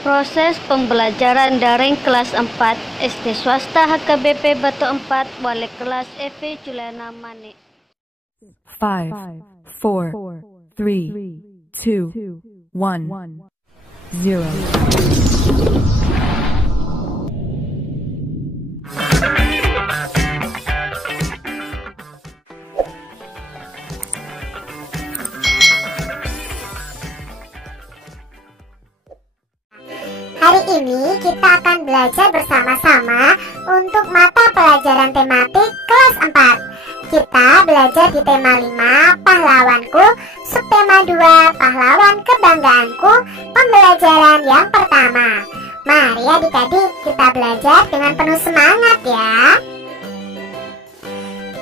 Proses pembelajaran daring kelas 4 SD swasta HKBP Batu 4 wali kelas Evi Juliana Mani. 5, 4, 3, 2, 1, 0. Hari ini kita akan belajar bersama-sama untuk mata pelajaran tematik kelas 4. Kita belajar di tema 5, pahlawanku, subtema 2, pahlawan kebanggaanku, pembelajaran yang pertama. Mari adik-adik kita belajar dengan penuh semangat ya.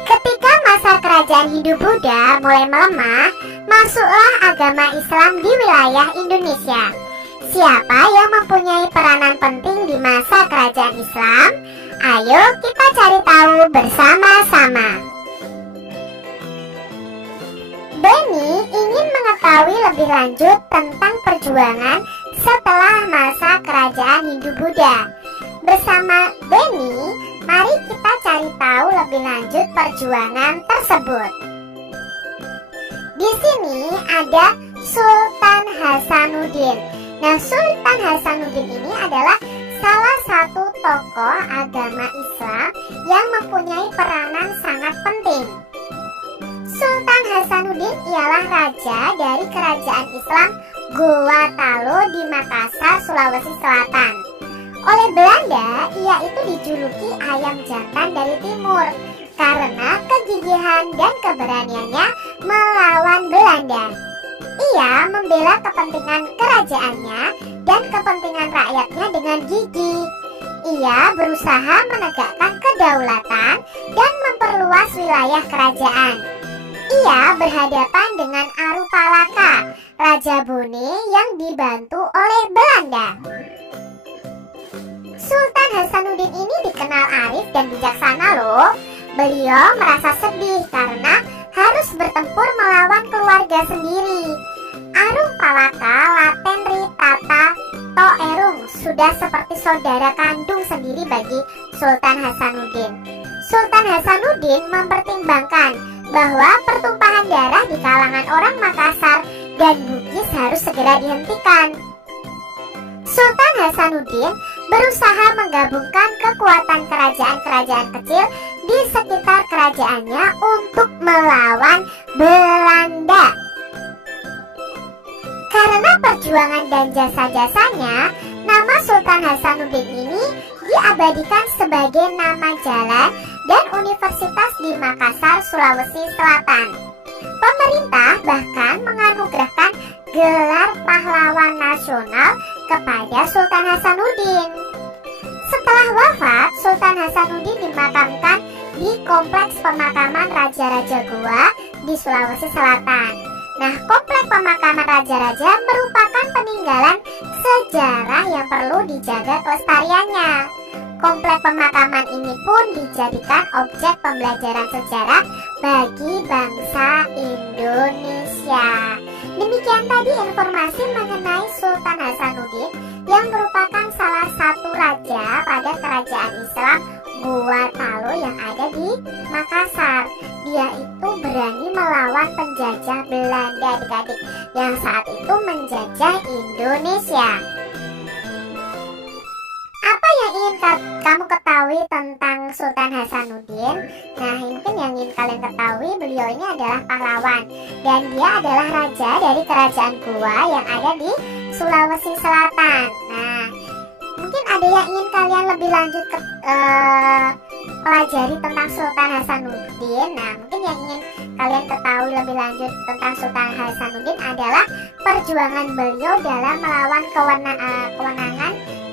Ketika masa kerajaan Hindu-Buddha mulai melemah, masuklah agama Islam di wilayah Indonesia. Siapa yang mempunyai peranan penting di masa kerajaan Islam? Ayo kita cari tahu bersama-sama. Benny ingin mengetahui lebih lanjut tentang perjuangan setelah masa kerajaan Hindu-Buddha. Bersama Benny, mari kita cari tahu lebih lanjut perjuangan tersebut. Di sini ada Sultan Hasanuddin. Nah, Sultan Hasanuddin ini adalah salah satu tokoh agama Islam yang mempunyai peranan sangat penting. Sultan Hasanuddin ialah raja dari kerajaan Islam Goa Talo di Makassar, Sulawesi Selatan. Oleh Belanda, ia itu dijuluki ayam jantan dari timur karena kegigihan dan keberaniannya melawan Belanda. Ia membela kepentingan kerajaannya dan kepentingan rakyatnya dengan gigih. Ia berusaha menegakkan kedaulatan dan memperluas wilayah kerajaan. Ia berhadapan dengan Arupalaka, Raja Bone yang dibantu oleh Belanda. Sultan Hasanuddin ini dikenal arif dan bijaksana loh. Beliau merasa sedih karena harus bertempur melawan keluarga sendiri. Arupalaka Latenri Tata Toerung sudah seperti saudara kandung sendiri bagi Sultan Hasanuddin. Sultan Hasanuddin mempertimbangkan bahwa pertumpahan darah di kalangan orang Makassar dan Bugis harus segera dihentikan. Sultan Hasanuddin berusaha menggabungkan kekuatan kerajaan-kerajaan kecil di sekitar kerajaannya untuk melawan Belanda. Karena perjuangan dan jasa-jasanya, nama Sultan Hasanuddin ini diabadikan sebagai nama jalan dan universitas di Makassar, Sulawesi Selatan. Pemerintah bahkan menganugerahkan gelar pahlawan nasional kepada Sultan Hasanuddin. Setelah wafat, Sultan Hasanuddin dimakamkan di Kompleks Pemakaman Raja-Raja Goa di Sulawesi Selatan. Nah, kompleks pemakaman raja-raja merupakan peninggalan sejarah yang perlu dijaga kelestariannya. Kompleks pemakaman ini pun dijadikan objek pembelajaran sejarah bagi bangsa Indonesia. Demikian tadi informasi mengenai Sultan Hasanuddin yang merupakan salah satu raja pada kerajaan Islam Goa Talo yang ada di Makassar. Dia itu berani melawan penjajah Belanda adik-adik yang saat itu menjajah Indonesia. Apa yang ingin kamu ketahui tentang Sultan Hasanuddin? Nah, mungkin yang ingin kalian ketahui, beliau ini adalah pahlawan dan dia adalah raja dari kerajaan Goa yang ada di Sulawesi Selatan. Nah, mungkin ada yang ingin kalian lebih lanjut pelajari tentang Sultan Hasanuddin. Nah, mungkin yang ingin kalian ketahui lebih lanjut tentang Sultan Hasanuddin adalah perjuangan beliau dalam melawan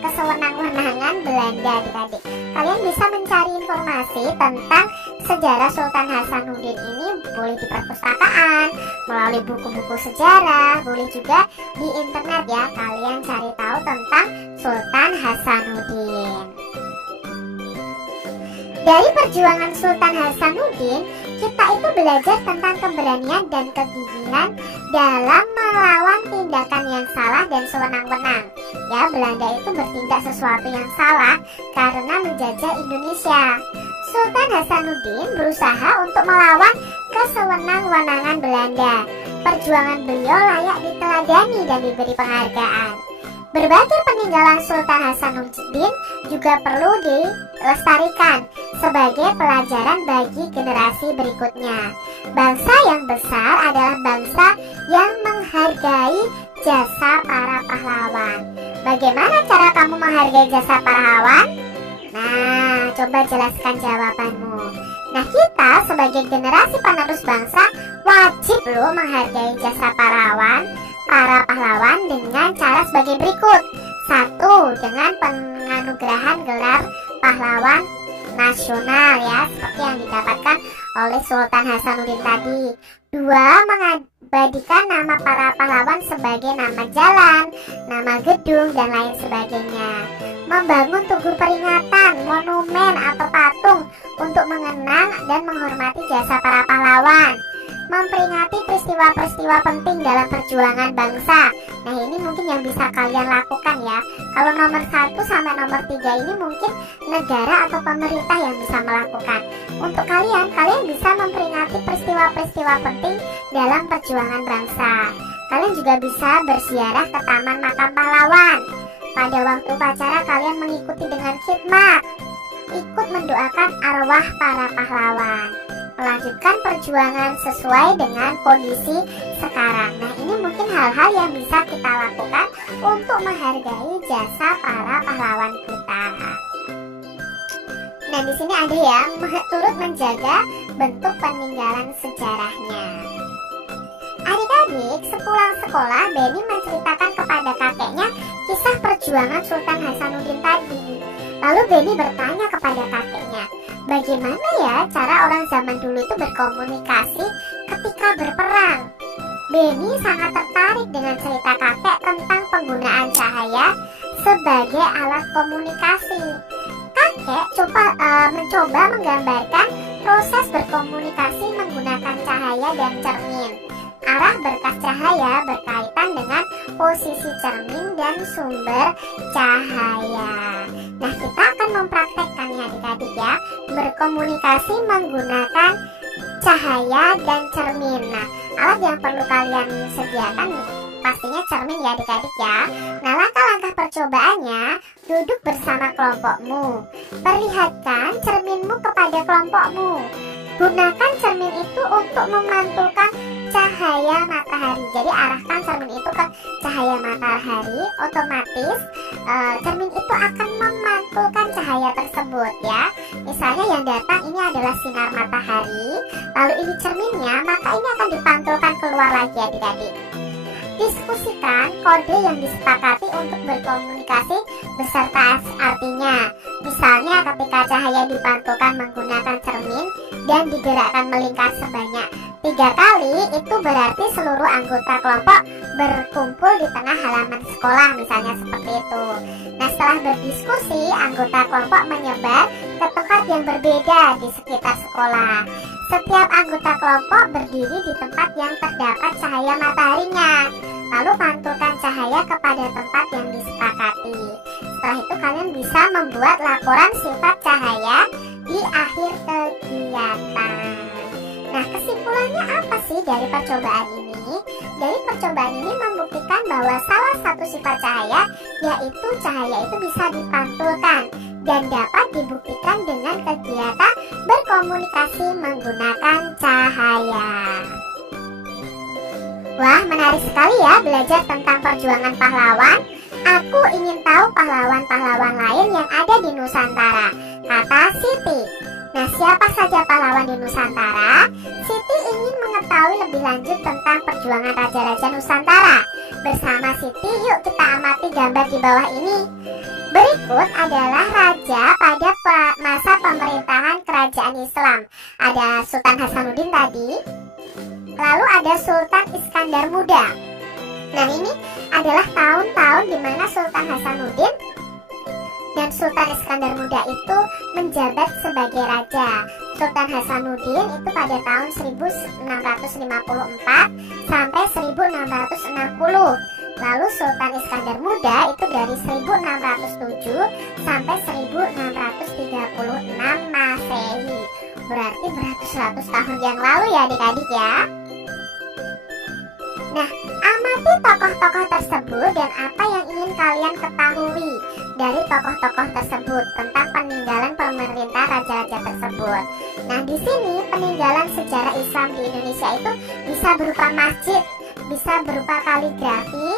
kesewenang-wenangan Belanda adik-adik. Kalian bisa mencari informasi tentang sejarah Sultan Hasanuddin ini boleh di perpustakaan, melalui buku-buku sejarah, boleh juga di internet ya. Kalian cari tahu tentang Sultan Hasanuddin. Dari perjuangan Sultan Hasanuddin, kita itu belajar tentang keberanian dan kegigihan dalam melawan tindakan yang salah dan sewenang-wenang. Ya, Belanda itu bertindak sesuatu yang salah karena menjajah Indonesia. Sultan Hasanuddin berusaha untuk melawan kesewenang-wenangan Belanda. Perjuangan beliau layak diteladani dan diberi penghargaan. Berbagai peninggalan Sultan Hasanuddin juga perlu dilestarikan sebagai pelajaran bagi generasi berikutnya. Bangsa yang besar adalah bangsa yang menghargai jasa para pahlawan. Bagaimana cara kamu menghargai jasa pahlawan? Nah, coba jelaskan jawabanmu. Nah, kita sebagai generasi penerus bangsa wajib loh menghargai jasa para pahlawan dengan cara sebagai berikut. 1. Dengan penganugerahan gelar pahlawan nasional ya, seperti yang didapatkan oleh Sultan Hasanuddin tadi. 2. Mengabadikan nama para pahlawan sebagai nama jalan, nama gedung, dan lain sebagainya. Membangun tugu peringatan, monumen, atau patung untuk mengenang dan menghormati jasa para pahlawan. Memperingati peristiwa-peristiwa penting dalam perjuangan bangsa. Nah, ini mungkin yang bisa kalian lakukan ya. Kalau nomor 1 sampai nomor 3 ini mungkin negara atau pemerintah yang bisa melakukan. Untuk kalian bisa memperingati peristiwa-peristiwa penting dalam perjuangan bangsa. Kalian juga bisa berziarah ke Taman Makam Pahlawan. Pada waktu upacara kalian mengikuti dengan khidmat, ikut mendoakan arwah para pahlawan, melanjutkan perjuangan sesuai dengan kondisi sekarang. Nah, ini mungkin hal-hal yang bisa kita lakukan untuk menghargai jasa para pahlawan kita. Nah, di sini ada yang turut menjaga bentuk peninggalan sejarahnya. Adik-adik, sepulang sekolah, Beni menceritakan kepada kakeknya kisah perjuangan Sultan Hasanuddin tadi. Lalu Beni bertanya kepada kakeknya, bagaimana ya cara orang zaman dulu itu berkomunikasi ketika berperang? Beni sangat tertarik dengan cerita kakek tentang penggunaan cahaya sebagai alat komunikasi. Kakek mencoba menggambarkan proses berkomunikasi menggunakan cahaya dan cermin. Arah berkas cahaya berkaitan dengan posisi cermin dan sumber cahaya. Nah, kita akan mempraktekkan ya adik-adik ya, berkomunikasi menggunakan cahaya dan cermin. Nah, alat yang perlu kalian sediakan pastinya cermin ya adik-adik ya. Nah, langkah-langkah percobaannya, duduk bersama kelompokmu. Perlihatkan cerminmu kepada kelompokmu. Gunakan cermin itu untuk memantulkan cahaya matahari. Jadi arahkan cermin itu ke cahaya matahari, otomatis cermin itu akan memantulkan cahaya tersebut ya. Misalnya yang datang ini adalah sinar matahari, lalu ini cerminnya, maka ini akan dipantulkan keluar lagi adik-adik. Diskusikan kode yang disepakati untuk berkomunikasi beserta artinya. Misalnya ketika cahaya dipantulkan menggunakan cermin dan digerakkan melingkar sebanyak 3 kali, itu berarti seluruh anggota kelompok berkumpul di tengah halaman sekolah, misalnya seperti itu. Nah, setelah berdiskusi, anggota kelompok menyebar ke tempat yang berbeda di sekitar sekolah. Setiap anggota kelompok berdiri di tempat yang terdapat cahaya mataharinya, lalu pantulkan cahaya kepada tempat yang disepakati. Setelah itu kalian bisa membuat laporan sifat cahaya di akhir kegiatan. Nah, kesimpulannya apa sih dari percobaan ini? Dari percobaan ini membuktikan bahwa salah satu sifat cahaya, yaitu cahaya itu bisa dipantulkan dan dapat dibuktikan dengan kegiatan berkomunikasi menggunakan cahaya. Wah, menarik sekali ya belajar tentang perjuangan pahlawan. Aku ingin tahu pahlawan-pahlawan lain yang ada di Nusantara, kata Siti. Nah, siapa saja pahlawan di Nusantara? Siti ingin mengetahui lebih lanjut tentang perjuangan raja-raja Nusantara. Bersama Siti, yuk kita amati gambar di bawah ini. Berikut adalah raja pada masa pemerintahan kerajaan Islam. Ada Sultan Hasanuddin tadi, lalu ada Sultan Iskandar Muda. Nah, ini adalah tahun-tahun di mana Sultan Hasanuddin dan Sultan Iskandar Muda itu menjabat sebagai raja. Sultan Hasanuddin itu pada tahun 1654 sampai 1660. Lalu Sultan Iskandar Muda itu dari 1607 sampai 1636 Masehi. Berarti beratus-ratus tahun yang lalu ya adik-adik ya. Nah, amati tokoh-tokoh tersebut dan apa yang ingin kalian ketahui dari tokoh-tokoh tersebut tentang peninggalan pemerintah raja-raja tersebut. Nah, di sini peninggalan sejarah Islam di Indonesia itu bisa berupa masjid, bisa berupa kaligrafi,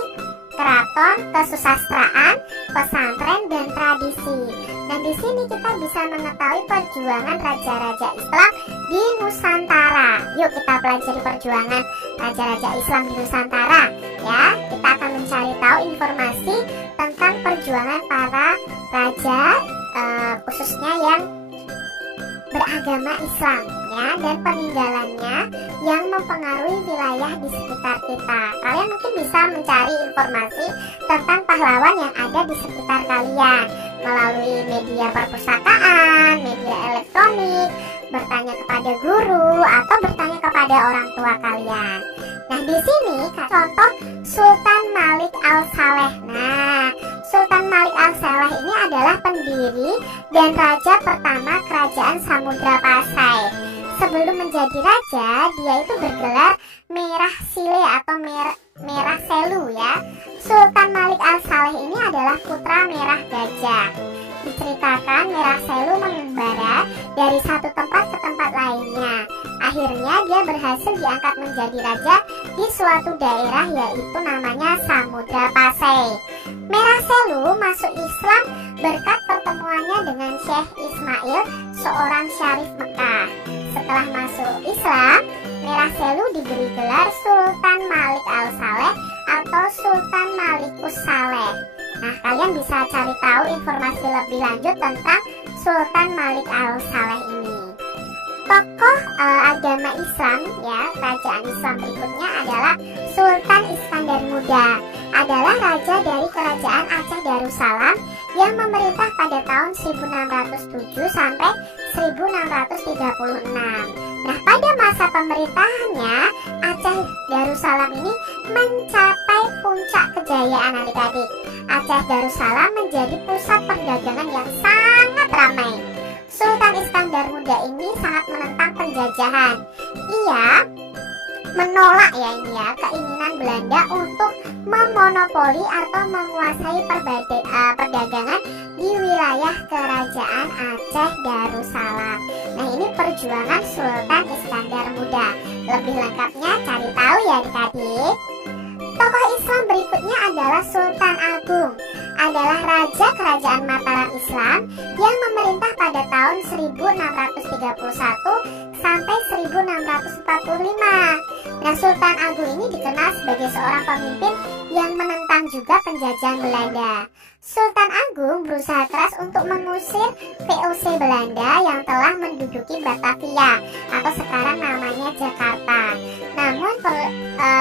keraton, kesusastraan, pesantren, dan tradisi. Dan di sini kita bisa mengetahui perjuangan raja-raja Islam di Nusantara. Yuk kita pelajari perjuangan raja-raja Islam di Nusantara ya. Kita akan mencari tahu informasi tentang perjuangan para raja khususnya yang beragama Islam ya, dan peninggalannya yang mempengaruhi wilayah di sekitar kita. Kalian mungkin bisa mencari informasi tentang pahlawan yang ada di sekitar kalian melalui media perpustakaan, media elektronik, bertanya kepada guru atau bertanya kepada orang tua kalian. Nah, di sini contoh Sultan Malik Al-Saleh. Nah, Sultan Malik Al-Saleh ini adalah pendiri dan raja pertama kerajaan Samudra Pasai. Sebelum menjadi raja, dia itu bergelar Merah Sile atau Merah Selu ya. Sultan Malik Al-Saleh ini adalah putra Merah Gajah. Diceritakan Merah Selu mengembara dari satu tempat ke tempat lainnya. Akhirnya dia berhasil diangkat menjadi raja di suatu daerah yaitu namanya Samudra Pasai. Merah Selu masuk Islam berkat pertemuannya dengan Syekh Ismail, seorang syarif Mekah. Setelah masuk Islam, Merah Selu diberi gelar Sultan Malik Al-Saleh atau Sultan Malikus Saleh. Nah, kalian bisa cari tahu informasi lebih lanjut tentang Sultan Malik Al-Saleh ini. Tokoh agama Islam ya, kerajaan Islam berikutnya adalah Sultan Iskandar Muda. Adalah raja dari kerajaan Aceh Darussalam yang memerintah pada tahun 1607 sampai 1636. Nah, pada masa pemerintahannya Aceh Darussalam ini mencapai puncak kejayaan adik-adik. Aceh Darussalam menjadi pusat perdagangan yang sangat ramai. Sultan Iskandar Muda ini sangat menentang penjajahan. Ia menolak keinginan Belanda untuk memonopoli atau menguasai perdagangan di wilayah kerajaan Aceh Darussalam. Nah, ini perjuangan Sultan Iskandar Muda. Lebih lengkapnya cari tahu ya adik-adik. Tokoh Islam berikutnya adalah Sultan Agung. Adalah raja kerajaan Mataram Islam yang memerintah pada tahun 1631 sampai 1645. Nah, Sultan Agung ini dikenal sebagai seorang pemimpin yang menentang juga penjajahan Belanda. Sultan Agung berusaha keras untuk mengusir VOC Belanda yang telah menduduki Batavia atau sekarang namanya Jakarta. Namun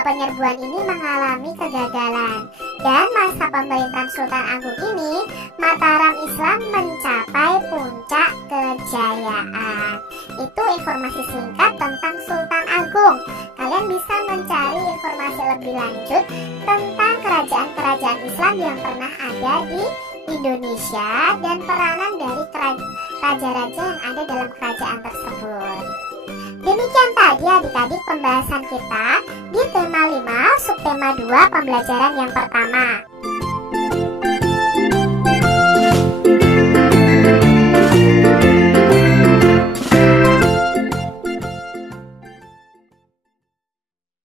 penyerbuan ini mengalami kegagalan. Dan masa pemerintahan Sultan Agung ini, Mataram Islam mencapai puncak kejayaan. Itu informasi singkat tentang Sultan Agung. Kalian bisa mencari informasi lebih lanjut tentang kerajaan-kerajaan Islam yang pernah ada di Indonesia dan peranan dari raja-raja yang ada dalam kerajaan tersebut. Demikian tadi adik-adik pembahasan kita di tema 5 subtema 2 pembelajaran yang pertama.